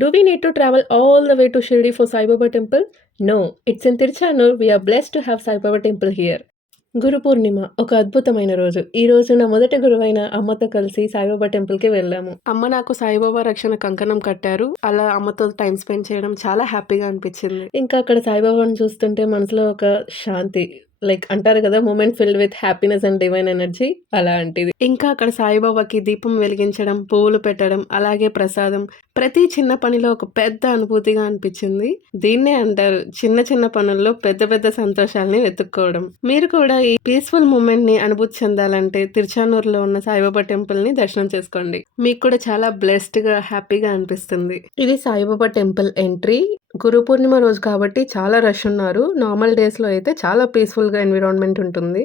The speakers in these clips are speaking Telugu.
Do we need to travel all the way to Shirdi for Sai Baba temple? No, it's in Tiruchanur. We are blessed to have Sai Baba temple here. Guru Purnima ఒక అద్భుతమైన రోజు. ఈ రోజు నా మొదటి గురువైన అమ్మతో కలిసి సాయిబాబా టెంపుల్‌కి వెళ్ళాము. అమ్మ నాకు సాయిబాబా రక్షణ కంకణం కట్టారు. అలా అమ్మతో టైమ్ స్పెండ్ చేయడం చాలా హ్యాపీగా అనిపించింది. ఇంకా అక్కడ సాయిబాబాని చూస్తుంటే మనసులో ఒక శాంతి, లైక్ అంటారు కదా, moment filled with happiness and divine energy, అలాంటిది. ఇంకా అక్కడ సాయిబాబాకి దీపం వెలిగించడం, పువ్వులు పెట్టడం, అలాగే ప్రసాదం, ప్రతి చిన్న పనిలో ఒక పెద్ద అనుభూతిగా అనిపించింది. దీన్నే అంటారు చిన్న చిన్న పనుల్లో పెద్ద పెద్ద సంతోషాలని వెతుక్కోవడం. మీరు కూడా ఈ పీస్ఫుల్ మూమెంట్ ని అనుభూతి చెందాలంటే తిరుచానూరులో ఉన్న సాయిబాబా టెంపుల్ ని దర్శనం చేసుకోండి. మీకు కూడా చాలా బ్లెస్డ్ గా, హ్యాపీగా అనిపిస్తుంది. ఇది సాయిబాబా టెంపుల్ ఎంట్రీ. గురు పూర్ణిమ రోజు కాబట్టి చాలా రష్ ఉన్నారు. నార్మల్ డేస్ లో అయితే చాలా పీస్ఫుల్ గా ఎన్విరాన్మెంట్ ఉంటుంది.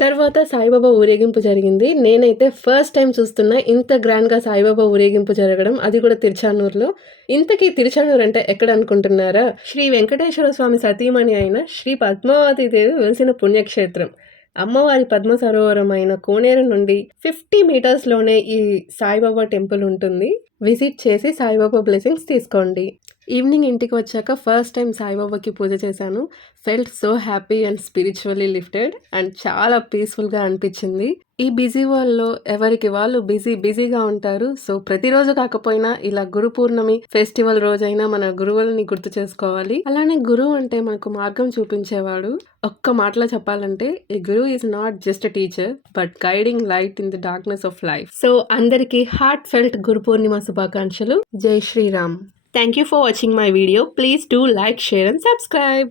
తర్వాత సాయిబాబా ఊరేగింపు జరిగింది. నేనైతే ఫస్ట్ టైం చూస్తున్నా ఇంత గ్రాండ్‌గా సాయిబాబా ఊరేగింపు జరగడం, అది కూడా తిరుచానూరులో. ఇంతకీ తిరుచానూరు అంటే ఎక్కడ అనుకుంటున్నారా? శ్రీ వెంకటేశ్వర స్వామి సతీమణి అయిన శ్రీ పద్మావతి దేవి వెలిసిన పుణ్యక్షేత్రం. అమ్మవారి పద్మ సరోవరం అయిన కోనేరు నుండి 50 మీటర్స్‌లోనే ఈ సాయిబాబా టెంపుల్ ఉంటుంది. విజిట్ చేసి సాయిబాబా బ్లెస్సింగ్స్ తీసుకోండి. ఈవినింగ్ ఇంటికి వచ్చాక ఫస్ట్ టైం సాయిబాబాకి పూజ చేశాను. Felt so happy and spiritually lifted and చాలా పీస్ఫుల్గా అనిపించింది. ఈ బిజీ వరల్డ్‌లో ఎవరికి వాళ్ళు బిజీగా ఉంటారు. సో ప్రతిరోజు కాకపోయినా ఇలా గురు పూర్ణమి ఫెస్టివల్ రోజైనా మన గురువులని గుర్తు చేసుకోవాలి. అలానే గురువు అంటే మనకు మార్గం చూపించేవాడు. ఒక్క మాటలో చెప్పాలంటే a guru is not just a teacher but guiding light in the darkness of life. So అందరికీ హార్ట్ ఫెల్ట్ గురు పూర్ణిమ శుభాకాంక్షలు. జై Sriram. Thank you for watching my video. Please do like, share and subscribe.